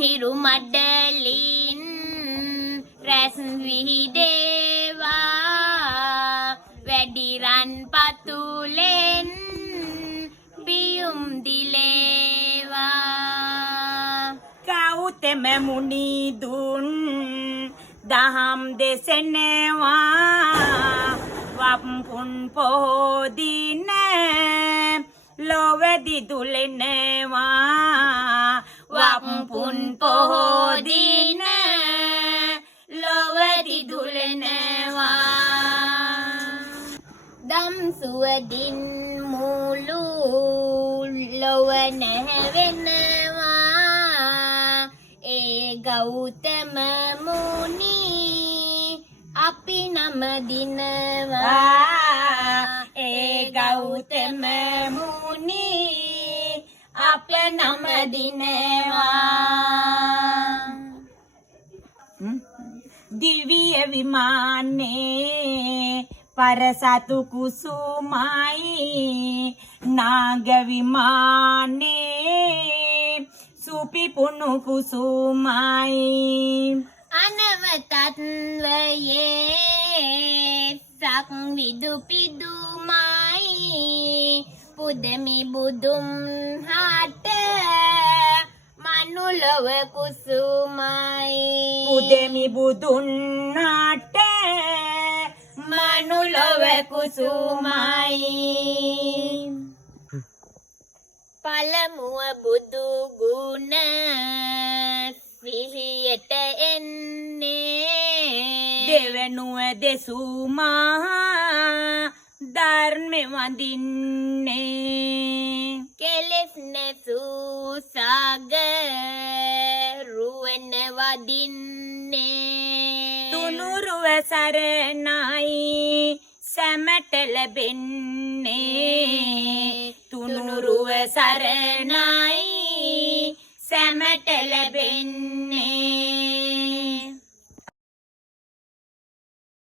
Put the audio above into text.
හිරු මඩලින් රැස් විහිදේවා වැඩිරන් පතුලෙන් බියුම් දිලේවා ගෞතම මුනිදුන් දහම් දෙසෙනවා වප්පුන් පොදින ලොවැදි දුලෙනවා වප්පුන් පොදින ලොවැදි දුලෙනවා දම් සුවදින් මුළු ලොව නැවෙනවා ඒ ගෞතම මුනි අපි නම දිනවා ඒ ගෞතම මුනි අප නම දිනවා දිව්‍ය විමානේ පරසතු කුසුමයි නාග විමානේ සුපිපුණු කුසුමයි අනවතත්වයේ සක් විදු පිදුමයි පුදමි බුදුම් හට මනුලොව කුසුමයි පුදමි බුදුන් හට මනුලොව කුසුමයි පළමුව බුදු ගුණ සිහියට එන්නේ දෙවනුව දෙසුමා ධර්ම වඳින්නේ කෙලෙස් නැසූ සාගරුවන වදින්නේ තුනුරුව සරණයි සැමට ලැබෙන්නේ තුනුරුව සරණයි සැමට ලැබෙන්නේ